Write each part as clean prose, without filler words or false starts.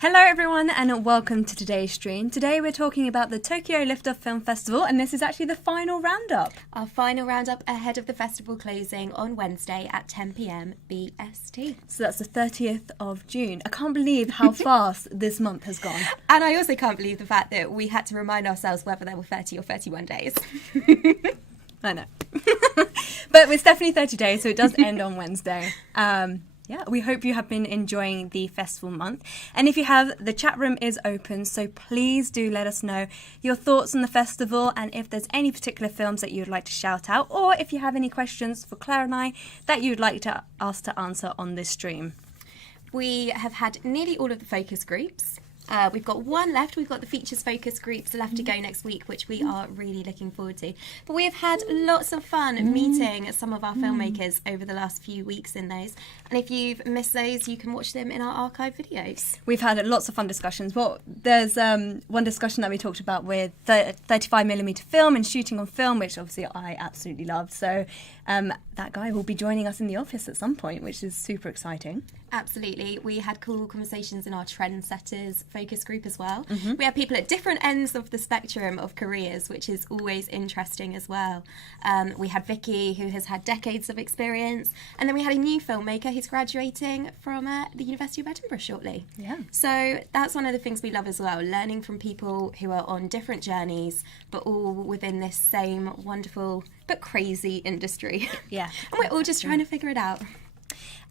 Hello everyone and welcome to today's stream. Today we're talking about the Tokyo Liftoff Film Festival, and this is actually the final roundup. Our final roundup ahead of the festival closing on Wednesday at 10 p.m. BST. So that's the 30th of June. I can't believe how fast this month has gone. And I also can't believe the fact that we had to remind ourselves whether there were 30 or 31 days. I know. But it's definitely 30 days, so it does end on Wednesday. Yeah, we hope you have been enjoying the festival month. And if you have, the chat room is open, so please do let us know your thoughts on the festival and if there's any particular films that you'd like to shout out, or if you have any questions for Claire and I that you'd like to us to answer on this stream. We have had nearly all of the focus groups. We've got one left. We've got the features focus groups left to go next week, which we are really looking forward to. But we have had lots of fun meeting some of our filmmakers over the last few weeks in those. And if you've missed those, you can watch them in our archive videos. We've had lots of fun discussions. Well, there's one discussion that we talked about with 35mm film and shooting on film, which obviously I absolutely love. So that guy will be joining us in the office at some point, which is super exciting. Absolutely. We had cool conversations in our Trendsetters focus group as well. We had people at different ends of the spectrum of careers, which is always interesting as well. We had Vicky, who has had decades of experience, and then we had a new filmmaker who's graduating from the University of Edinburgh shortly. Yeah. So that's one of the things we love as well, learning from people who are on different journeys, but all within this same wonderful but crazy industry. Yeah. And we're all just trying to figure it out.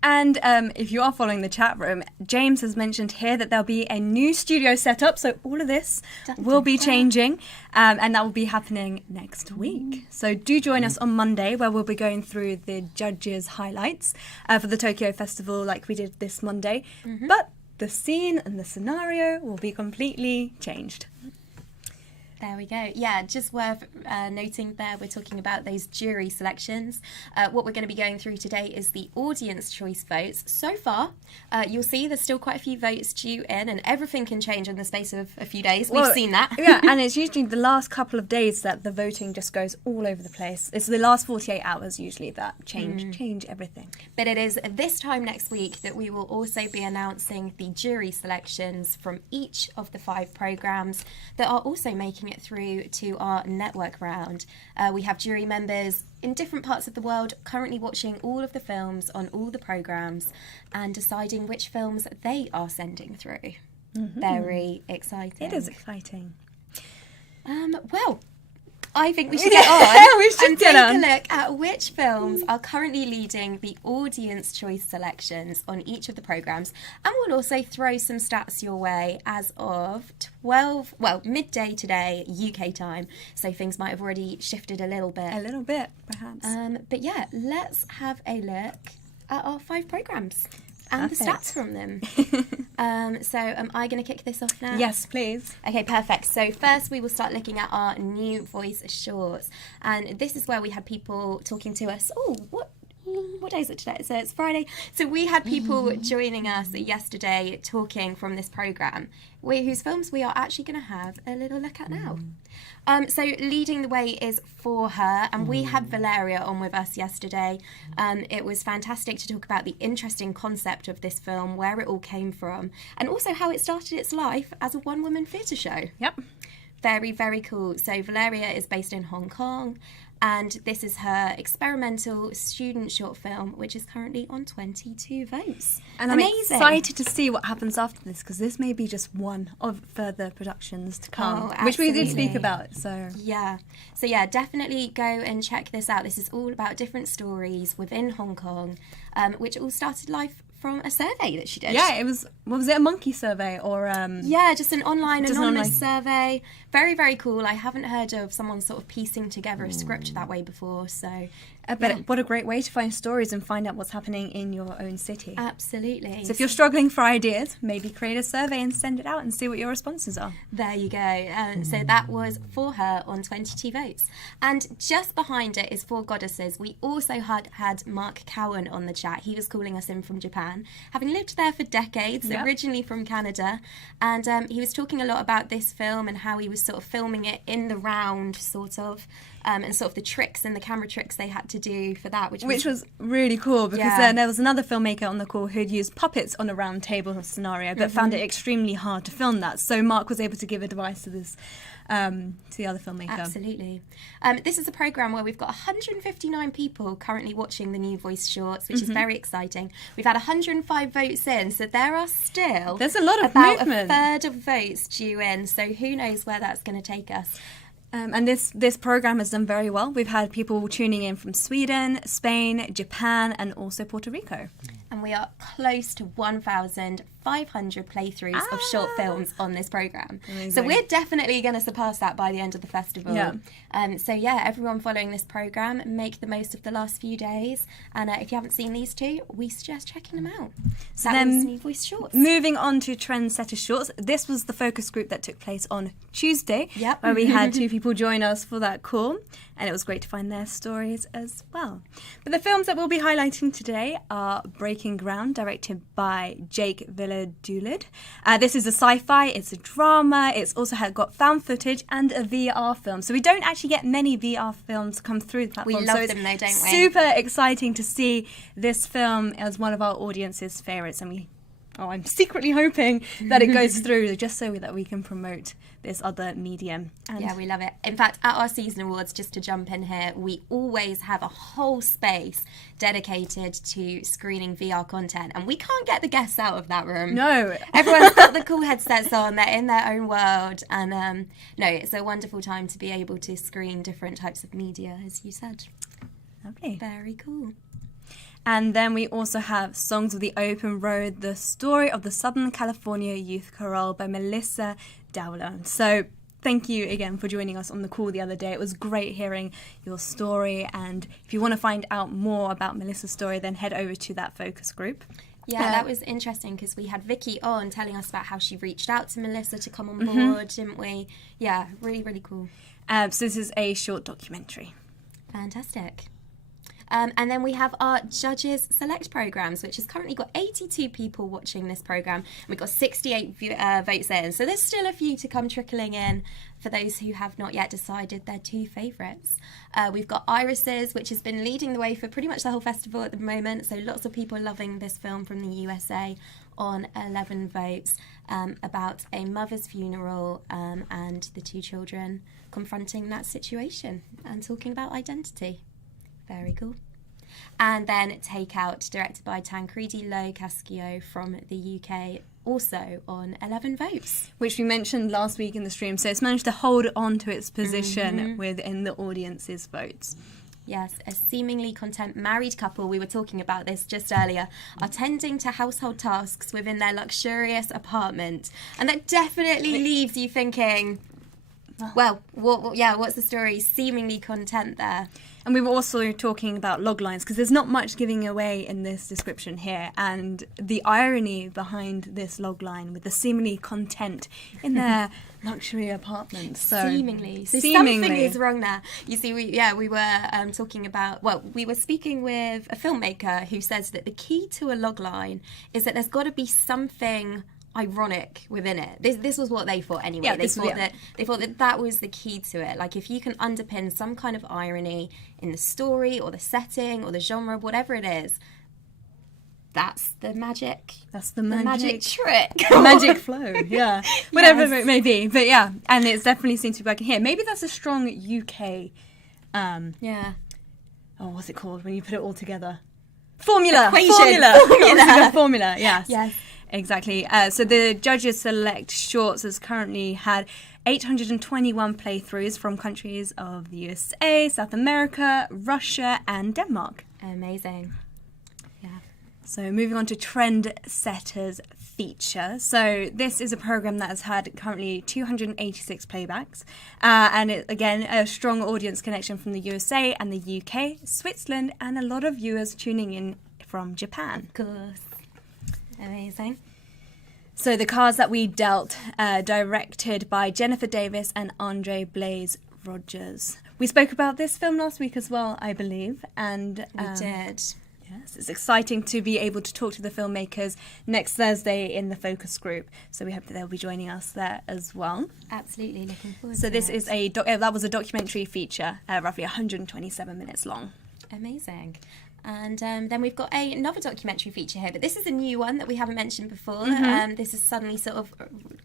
And if you are following the chat room, James has mentioned here that there'll be a new studio setup, so all of this will be changing, and that will be happening next week. So do join us on Monday, where we'll be going through the judges' highlights for the Tokyo Festival like we did this Monday. But the scene and the scenario will be completely changed. There we go. Yeah, just worth noting there, we're talking about those jury selections. What we're going to be going through today is the audience choice votes. So far, you'll see there's still quite a few votes due in, and everything can change in the space of a few days. We've seen that. Yeah, and it's usually the last couple of days that the voting just goes all over the place. It's the last 48 hours usually that change everything. But it is this time next week that we will also be announcing the jury selections from each of the 5 programmes that are also making it through to our network round. We have jury members in different parts of the world currently watching all of the films on all the programmes and deciding which films they are sending through. Very exciting. It is exciting. Well, I think we should get on We should and get take on. a look at which films are currently leading the audience choice selections on each of the programmes. And we'll also throw some stats your way as of midday today, UK time. So things might have already shifted a little bit. A little bit, perhaps. But yeah, let's have a look at our 5 programmes and the stats from them. So am I going to kick this off now? Yes, please. Okay, perfect. So first we will start looking at our new voice shorts. And this is where we had people talking to us. Oh, what day is it today? So it's Friday. So we had people joining us yesterday talking from this programme, whose films we are actually going to have a little look at now. So leading the way is For Her, and we had Valeria on with us yesterday. It was fantastic to talk about the interesting concept of this film, where it all came from, and also how it started its life as a one-woman theatre show. Yep. Very, very cool. So Valeria is based in Hong Kong, and this is her experimental student short film, which is currently on 22 votes. And I'm excited to see what happens after this, because this may be just one of further productions to come, which we did speak about. So yeah, definitely go and check this out. This is all about different stories within Hong Kong, which all started life from a survey that she did. Yeah, it was. What was it? A monkey survey or? Yeah, just an online anonymous survey. Very, very cool. I haven't heard of someone sort of piecing together a script that way before. So, but what a great way to find stories and find out what's happening in your own city. Absolutely. So if you're struggling for ideas, maybe create a survey and send it out and see what your responses are. There you go. So that was For Her on 22 votes. And just behind it is For Goddesses. We also had Mark Cowan on the chat. He was calling us in from Japan, having lived there for decades, originally from Canada. And he was talking a lot about this film and how he was sort of filming it in the round, sort of. and sort of the tricks and the camera tricks they had to do for that, which was really cool, because there was another filmmaker on the call who'd used puppets on a round table scenario, but found it extremely hard to film that. So Mark was able to give advice to this to the other filmmaker. Absolutely. This is a programme where we've got 159 people currently watching the new voice shorts, which is very exciting. We've had 105 votes in, so there are still there's a lot of about movement. A third of votes due in, so who knows where that's going to take us. And this programme has done very well. We've had people tuning in from Sweden, Spain, Japan, and also Puerto Rico. And we are close to 1,500 playthroughs of short films on this programme. Amazing. So we're definitely going to surpass that by the end of the festival. Yeah. Everyone following this programme, make the most of the last few days. And if you haven't seen these two, we suggest checking them out. So that then, was New Voice Shorts. Moving on to Trendsetter Shorts, this was the focus group that took place on Tuesday, where we had 2 people join us for that call, and it was great to find their stories as well. But the films that we'll be highlighting today are Breaking Ground, directed by Jake Villadulid. This is a sci-fi, it's a drama, it's also got found footage and a VR film. So we don't actually get many VR films come through the platform. We love so them though, don't we? Super exciting to see this film as one of our audience's favourites, and I'm secretly hoping that it goes through just so that we can promote this other medium. Yeah, we love it. In fact, at our season awards, just to jump in here, we always have a whole space dedicated to screening VR content, and we can't get the guests out of that room. No. Everyone's got the cool headsets on, they're in their own world, and it's a wonderful time to be able to screen different types of media, as you said. Lovely. Very cool. And then we also have Songs of the Open Road, the story of the Southern California Youth Chorale by Melissa Dowler. So thank you again for joining us on the call the other day. It was great hearing your story. And if you want to find out more about Melissa's story, then head over to that focus group. Yeah, that was interesting because we had Vicky on telling us about how she reached out to Melissa to come on board, didn't we? Yeah, really, really cool. So this is a short documentary. Fantastic. And then we have our Judges Select programmes, which has currently got 82 people watching this programme. We've got 68 votes in, so there's still a few to come trickling in for those who have not yet decided their 2 favourites. We've got Irises, which has been leading the way for pretty much the whole festival at the moment, so lots of people loving this film from the USA, on 11 votes, about a mother's funeral and the 2 children confronting that situation and talking about identity. Very cool. And then Takeout, directed by Tancredi Cascio from the UK, also on 11 votes. Which we mentioned last week in the stream, so it's managed to hold on to its position within the audience's votes. Yes, a seemingly content married couple, we were talking about this just earlier, are tending to household tasks within their luxurious apartment. And that definitely leaves you thinking, well, what's the story? Seemingly content there. And we were also talking about log lines, because there's not much giving away in this description here. And the irony behind this log line with the seemingly content in their luxury apartment. So Seemingly. Seemingly. Something is wrong there. You see, we were talking about, we were speaking with a filmmaker who says that the key to a log line is that there's got to be something ironic within it. This was what they thought anyway. Yeah, they thought that was the key to it. Like, if you can underpin some kind of irony in the story or the setting or the genre, whatever it is, that's the magic. That's the magic trick. The magic flow, yeah. Whatever it may be. But yeah, and it's definitely seems to be working here. Maybe that's a strong UK what's it called when you put it all together? Formula. Formula, yes. Yes. Exactly. So the Judges Select Shorts has currently had 821 playthroughs from countries of the USA, South America, Russia, and Denmark. Amazing. Yeah. So moving on to Trendsetters feature. So this is a program that has had currently 286 playbacks. And it, again, a strong audience connection from the USA and the UK, Switzerland, and a lot of viewers tuning in from Japan. Of course. Amazing. So The Cards That We Dealt, directed by Jennifer Davis and Andre Blaze Rogers. We spoke about this film last week as well, I believe. And we did. Yes, it's exciting to be able to talk to the filmmakers next Thursday in the focus group. So we hope that they'll be joining us there as well. Absolutely, looking forward so to this it. is that was a documentary feature, roughly 127 minutes long. Amazing. And then we've got another documentary feature here, but this is a new one that we haven't mentioned before. This has suddenly sort of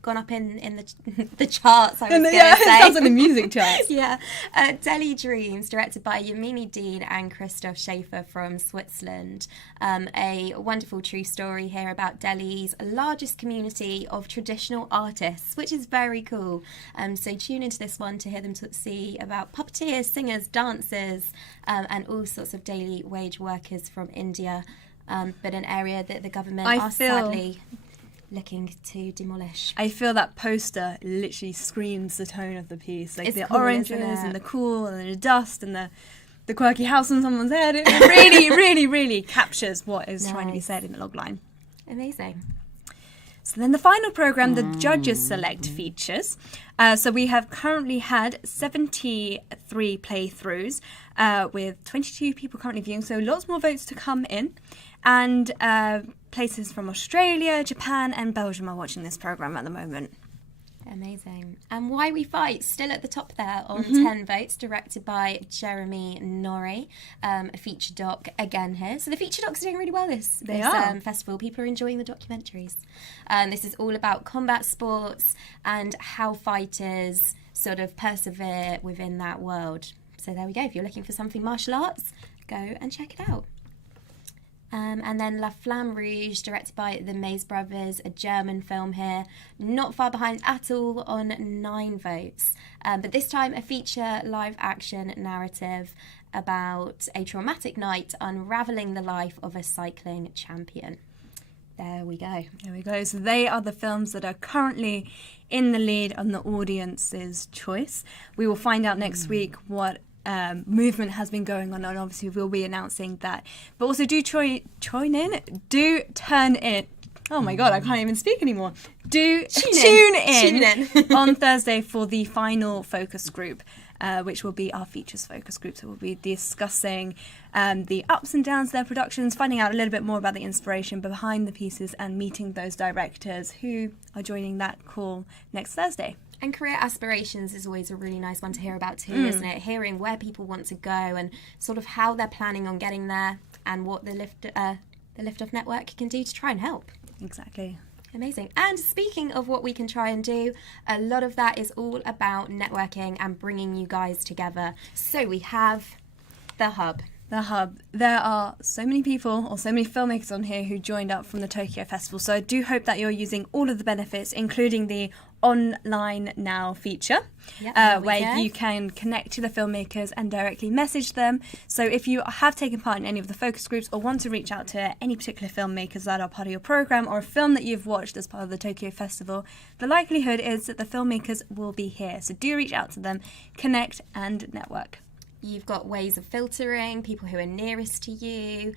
gone up in the charts, I was going to say. It sounds like the music charts. Yeah. Delhi Dreams, directed by Yamini Dean and Christoph Schaefer from Switzerland. A wonderful true story here about Delhi's largest community of traditional artists, which is very cool. So tune into this one to hear them see about puppeteers, singers, dancers, and all sorts of daily wage workers from India, but an area that the government are sadly looking to demolish. I feel that poster literally screams the tone of the piece, like it's the cool, oranges and the cool and the dust and the quirky house on someone's head. It really, really, really captures what is trying to be said in the logline. Amazing. So then the final programme, the Judges Select features. So we have currently had 73 playthroughs with 22 people currently viewing, so lots more votes to come in. And places from Australia, Japan and Belgium are watching this programme at the moment. Amazing. And Why We Fight, still at the top there on 10 votes, directed by Jeremy Norrie. A feature doc again here. So the feature docs are doing really well this festival. People are enjoying the documentaries. This is all about combat sports and how fighters sort of persevere within that world. So there we go. If you're looking for something martial arts, go and check it out. And then La Flamme Rouge, directed by the Mays brothers, a German film here, not far behind at all on 9 votes. But this time a feature live action narrative about a traumatic night unravelling the life of a cycling champion. There we go. There we go. So they are the films that are currently in the lead on the audience's choice. We will find out next week what movement has been going on, and obviously we'll be announcing that. But also do turn in. Oh my god, I can't even speak anymore. Tune in on Thursday for the final focus group, which will be our features focus group. So we'll be discussing the ups and downs of their productions, finding out a little bit more about the inspiration behind the pieces, and meeting those directors who are joining that call next Thursday. And career aspirations is always a really nice one to hear about too, isn't it? Hearing where people want to go and sort of how they're planning on getting there, and what the Lift Off Network can do to try and help. Exactly. Amazing. And speaking of what we can try and do, a lot of that is all about networking and bringing you guys together. So we have the Hub. The Hub. There are so many people, or so many filmmakers on here who joined up from the Tokyo Festival. So I do hope that you're using all of the benefits, including the Online Now feature, where you can connect to the filmmakers and directly message them. So if you have taken part in any of the focus groups or want to reach out to any particular filmmakers that are part of your program, or a film that you've watched as part of the Tokyo Festival, the likelihood is that the filmmakers will be here. So do reach out to them, connect and network. You've got ways of filtering people who are nearest to you.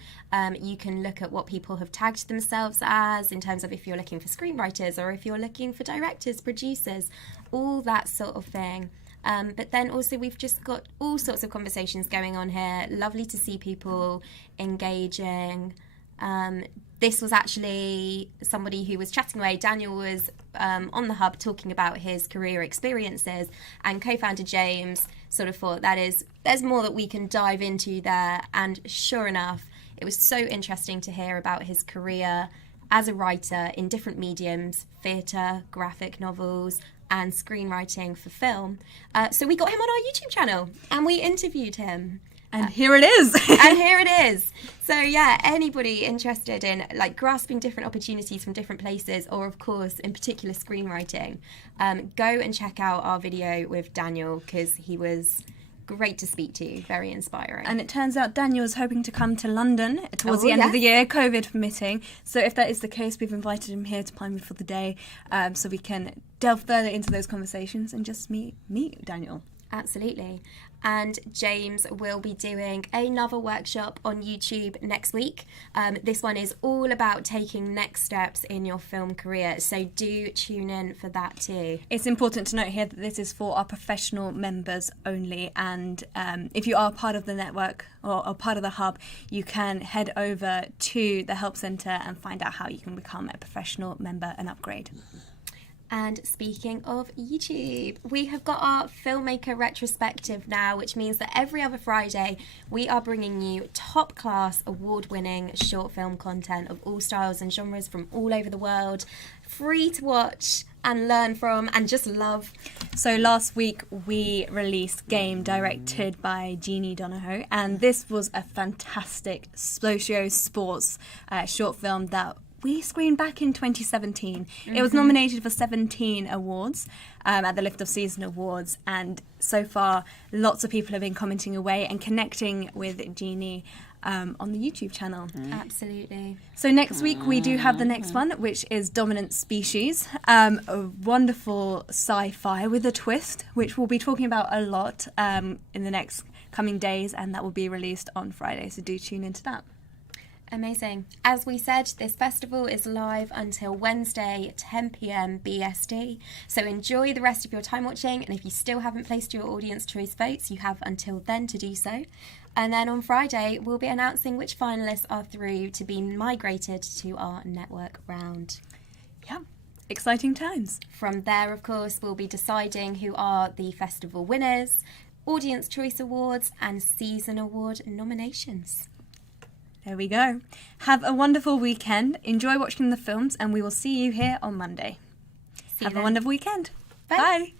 You can look at what people have tagged themselves as, in terms of if you're looking for screenwriters or if you're looking for directors, producers, all that sort of thing. But then also we've just got all sorts of conversations going on here. Lovely to see people engaging. This was actually somebody who was chatting away. Daniel was on the Hub talking about his career experiences, and co-founder James sort of thought there's more that we can dive into there. And sure enough, it was so interesting to hear about his career as a writer in different mediums, theatre, graphic novels, and screenwriting for film. So we got him on our YouTube channel and we interviewed him. And here it is. And here it is. So yeah, anybody interested in like grasping different opportunities from different places, or of course in particular screenwriting, go and check out our video with Daniel, because he was great to speak to, very inspiring. And it turns out Daniel is hoping to come to London towards the end of the year, COVID permitting. So if that is the case, we've invited him here to Palmy for the day, so we can delve further into those conversations and just meet Daniel. Absolutely. And James will be doing another workshop on YouTube next week. This one is all about taking next steps in your film career, so do tune in for that too. It's important to note here that this is for our professional members only, and if you are part of the network or part of the hub, you can head over to the Help Centre and find out how you can become a professional member and upgrade. And speaking of YouTube, we have got our filmmaker retrospective now, which means that every other Friday we are bringing you top class award-winning short film content of all styles and genres from all over the world, free to watch and learn from and just love. So last week we released Game, directed by Jeannie Donahoe, and this was a fantastic socio sports short film that we screened back in 2017. It was nominated for 17 awards at the Lift of Season Awards, and so far lots of people have been commenting away and connecting with Jeannie on the YouTube channel. Absolutely. So next week we do have the next one, which is Dominant Species, a wonderful sci-fi with a twist, which we'll be talking about a lot in the next coming days, and that will be released on Friday, so do tune into that. Amazing. As we said, this festival is live until Wednesday, 10 p.m. BST. So enjoy the rest of your time watching, and if you still haven't placed your audience choice votes, you have until then to do so. And then on Friday, we'll be announcing which finalists are through to be migrated to our network round. Yeah, exciting times. From there, of course, we'll be deciding who are the festival winners, audience choice awards, and season award nominations. There we go. Have a wonderful weekend. Enjoy watching the films, and we will see you here on Monday. Have a wonderful weekend. Bye. Bye.